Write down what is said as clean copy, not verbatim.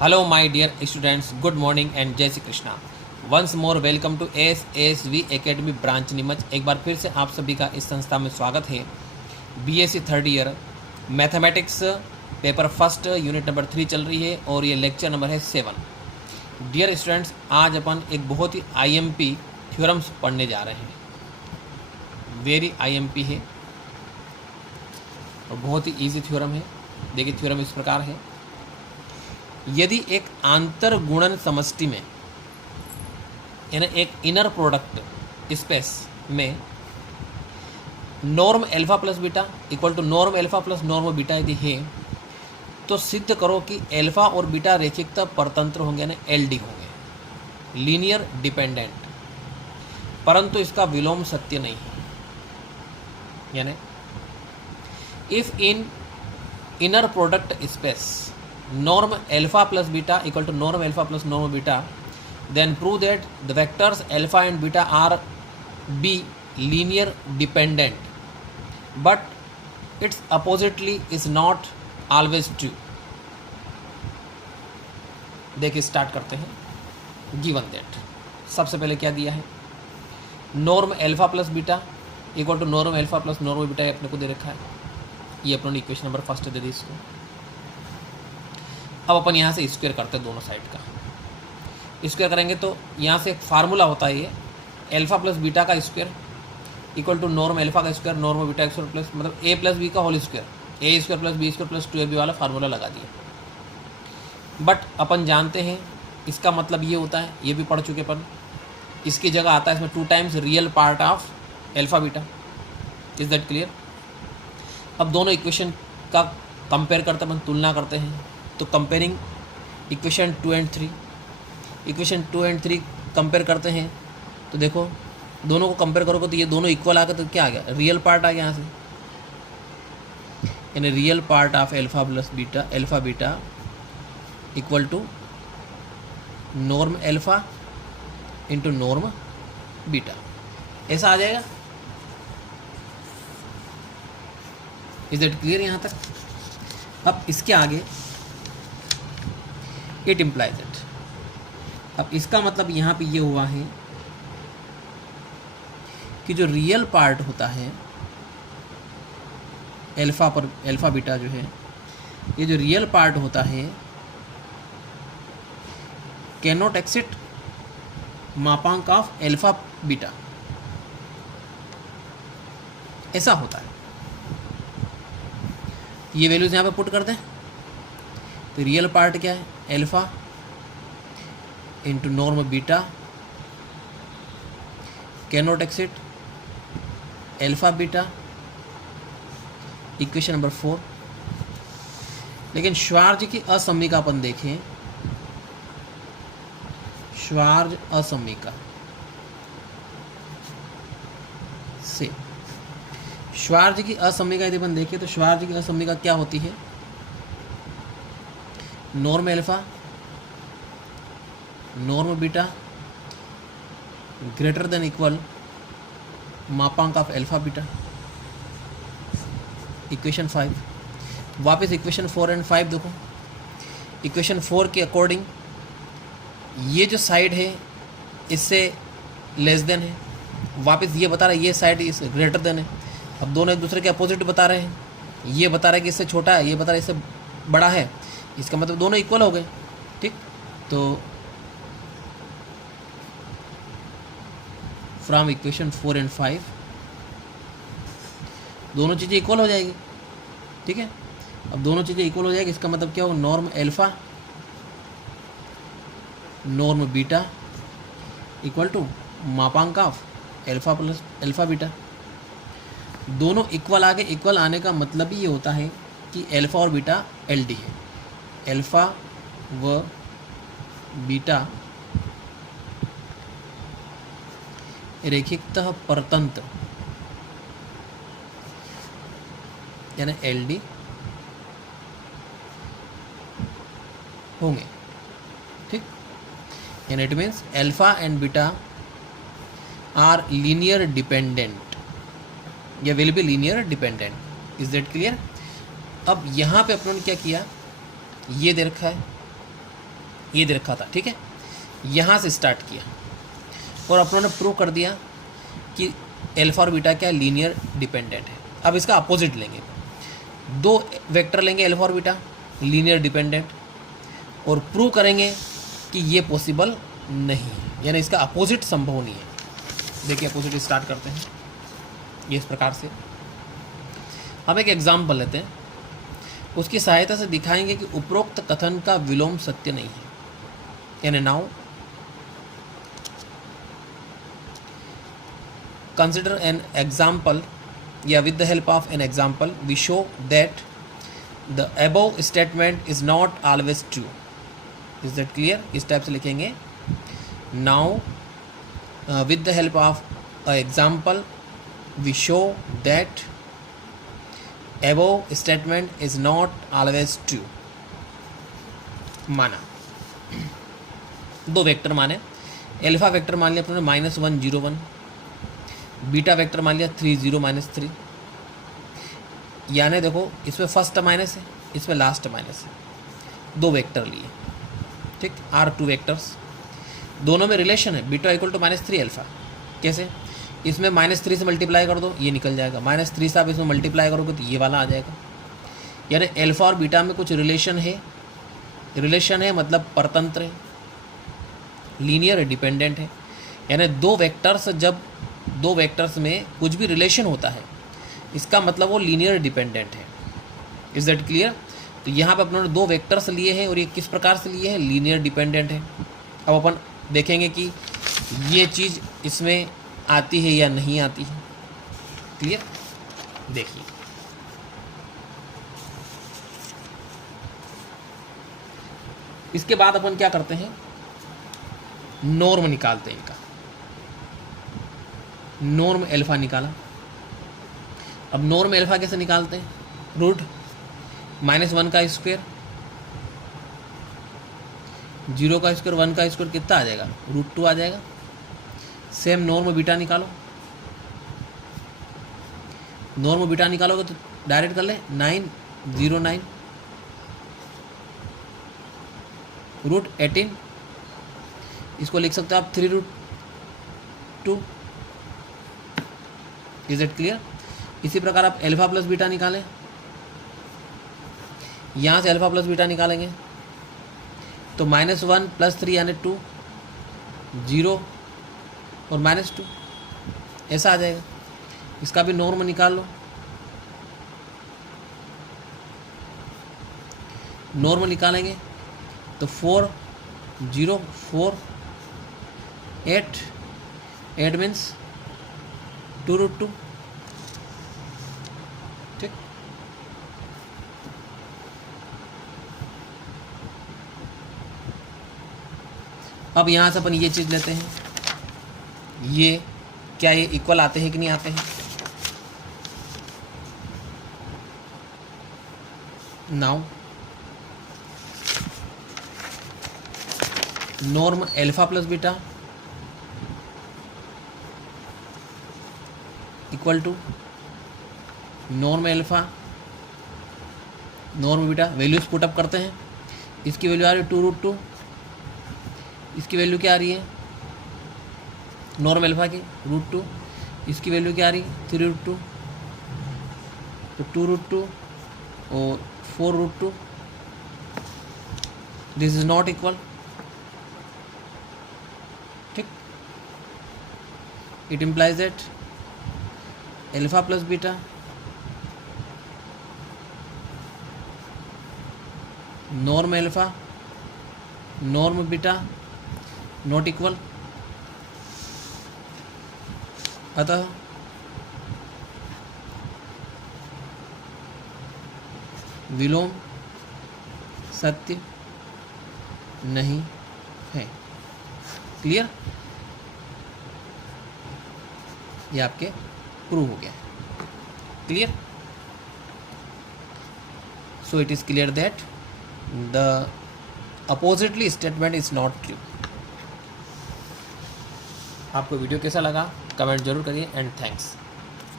Hello my dear students, good morning and जय Shri Krishna. Once more welcome to S V academy branch Neemuch. एक बार फिर से आप सभी का इस संस्था में स्वागत है। BSc third year mathematics paper first unit number 3 चल रही है और ये लेक्चर नंबर है 7। डियर स्टूडेंट्स, आज अपन एक बहुत ही आईएमपी थ्योरम्स पढ़ने जा रहे हैं। वेरी आईएमपी है और बहुत ही इजी थ्योरम है। देखिए, थ्योरम इस प्रकार है। यदि एक आंतर गुणन समष्टि में यानी एक इनर प्रोडक्ट स्पेस में norm alpha plus beta equal to norm alpha plus norm beta यदि है तो सिद्ध करो कि अल्फा और बीटा रैखिकता परतंत्र होंगे यानी एलडी होंगे, लीनियर डिपेंडेंट। परंतु इसका विलोम सत्य नहीं है। यानी if in inner product space norm alpha plus beta equal to norm alpha plus norm beta, then prove that the vectors alpha and beta are be linear dependent, but its oppositely is not always true। देखिए, start करते हैं। Given that सबसे पहले क्या दिया है, norm alpha plus beta equal to norm alpha plus norm beta अपने को दे रखा है। ये अपने इक्वेशन नंबर फर्स्ट दे दी इसको। अब अपन यहाँ से स्क्वायर करते हैं दोनों साइड का। स्क्वायर करेंगे तो यहाँ से एक फार्मूला होता है, ये अल्फा प्लस बीटा का square equal to norm alpha का square norm beta square plus मतलब ए प्लस बी का whole square, a square plus b square plus 2ab वाला फार्मूला लगा दिया। बट अपन जानते हैं इसका मतलब ये होता है, ये भी पढ़ चुके अपन। इसकी जगह आता है इसमें 2 times real part of alpha beta. Is that clear? अब दोनों इक्वेशन का कंपेयर करते अपन, तुलना करते हैं। तो comparing equation 2 and 3, equation 2 and 3 compare करते हैं तो देखो दोनों को कंपेयर करोगे तो ये दोनों इक्वल आ गए। तो क्या आ गया, रियल पार्ट आ गया यहाँ से, यानी real part of alpha plus beta alpha beta equal to norm alpha into norm beta, ऐसा आ जाएगा। इज दैट क्लियर यहाँ तक? अब इसके आगे इट इम्प्लाइज इट। अब इसका मतलब यहाँ पे ये हुआ है कि जो रियल पार्ट होता है अल्फा पर अल्फा बीटा जो है, ये जो रियल पार्ट होता है कैन नॉट एक्सिट मापांक ऑफ अल्फा बीटा, ऐसा होता है। ये वैल्यूज यहाँ पे पुट कर दें तो रियल पार्ट क्या है, alpha into norm beta can not exit alpha beta, equation number 4। लेकिन श्वार्ज की असमीका अपन देखें, श्वार्ज असमीका से श्वार्ज की असमीका यदि अपन देखें तो श्वार्ज की असमीका क्या होती है, norm alpha norm beta greater than equal मापांक ऑफ अल्फा बीटा, इक्वेशन 5। वापस इक्वेशन 4 एंड 5 देखो। इक्वेशन 4 के अकॉर्डिंग ये जो साइड है इससे लेस देन है, वापस ये बता रहा है ये साइड इस ग्रेटर देन है। अब दोनों एक दूसरे के अपोजिट बता रहे हैं, ये बता रहा है कि इससे छोटा है, ये बता रहा है इससे बड़ा है, इसका मतलब दोनों इक्वल हो गए। ठीक, तो फ्रॉम इक्वेशन 4 एंड 5 दोनों चीज़ें इक्वल हो जाएगी। ठीक है, अब दोनों चीज़ें इक्वल हो जाएगी, इसका मतलब क्या होगा, norm alpha norm beta equal to मापांक of alpha plus alpha beta. दोनों इक्वल आ गए। इक्वल आने का मतलब ही ये होता है कि अल्फा और बीटा एलडी है, अल्फा व बीटा रैखिकतः परतंत्र यानी एलडी होंगे। ठीक, यानी it means alpha and beta are linear dependent या will be linear dependent. Is that clear? अब यहाँ पे अपन ने क्या किया, ये दे रखा है ये दे रखा था, ठीक है। यहाँ से स्टार्ट किया और अपनों ने प्रूव कर दिया कि अल्फा और बीटा क्या लीनियर डिपेंडेंट है। अब इसका अपोजिट लेंगे, दो वेक्टर लेंगे अल्फा और बीटा लीनियर डिपेंडेंट, और प्रूव करेंगे कि ये पॉसिबल नहीं है, यानी इसका अपोजिट संभव नहीं है। देखिए अपोजिट स्टार्ट करते हैं ये इस प्रकार से। हम एक एग्जाम्पल लेते हैं, उसकी सहायता से दिखाएंगे कि उपरोक्त कथन का विलोम सत्य नहीं है। यानी नाउ कंसिडर एन एग्जाम्पल, या with the help of an example we show that the above statement is not always true. Is that clear? इस टाइप से लिखेंगे, now with the help of a example we show that above statement is not always true। माना दो vector माने, alpha vector मान लिया अपने -1 0 1, beta vector मान लिया 3 0 -3। यानी देखो इसमें फर्स्ट माइनस है, इसमें लास्ट माइनस है, दो वेक्टर लिए, ठीक, आर टू वेक्टर्स, दोनों में रिलेशन है बीटा इक्वल टू -3 अल्फा। कैसे? इसमें -3 से मल्टीप्लाई कर दो, ये निकल जाएगा, -3 से आप इसमें मल्टीप्लाई करोगे तो ये वाला आ जाएगा। यानी अल्फा और बीटा में कुछ रिलेशन है, रिलेशन है मतलब परतंत्र है, लीनियर डिपेंडेंट है। यानी दो वेक्टर्स, जब दो वेक्टर्स में कुछ भी रिलेशन होता है इसका मतलब वो लीनियर डिपेंडेंट है। Is that clear? तो यहाँ पे अपने दो वेक्टर्स लिए हैं और ये किस प्रकार से लिए हैं? लीनियर डिपेंडेंट है। अब अपन देखेंगे कि ये चीज़ इसमें आती है या नहीं आती है। क्लियर? देखिए इसके बाद अपन क्या करते हैं, नॉर्म निकालते हैं इनका। नॉर्म अल्फा निकाला। अब नॉर्म अल्फा कैसे निकालते हैं? रूट -1 का स्क्वायर, 0 का स्क्वायर, 1 का स्क्वायर कितना आ जाएगा? √2 आ जाएगा। सेम नॉर्म बीटा निकालो, नॉर्म बीटा निकालोगे तो डायरेक्ट कर ले 909 √18, इसको लिख सकते हो आप 3√2। Is it clear? इसी प्रकार आप अल्फा प्लस बीटा निकालें, यहाँ से अल्फा प्लस बीटा निकालेंगे तो -1 + 3 यानी 2, 0 और -2 ऐसा आ जाएगा। इसका भी नॉर्म निकाल लो। नॉर्म निकालेंगे तो 4 0 4 8 8 मीन्स 2√2। ठीक, अब यहाँ से अपन ये चीज़ लेते हैं, ये क्या ये इक्वल आते हैं कि नहीं आते हैं? Now norm alpha plus beta equal to norm alpha norm beta, values put up करते हैं। इसकी वैल्यू आ रही है 2√2, इसकी वैल्यू क्या आ रही है नॉर्म अल्फा की? √2, इसकी वैल्यू क्या आ रही है? 3√2, तो 2√2 और 4√2, दिस इज नॉट इक्वल। ठीक, it implies that alpha plus beta norm alpha norm beta not equal. अतः विलोम सत्य नहीं है। क्लियर? ये आपके प्रूव हो गया। Clear? So it is clear that the oppositely statement is not true. आपको वीडियो कैसा लगा कमेंट जरूर करिए एंड थैंक्स।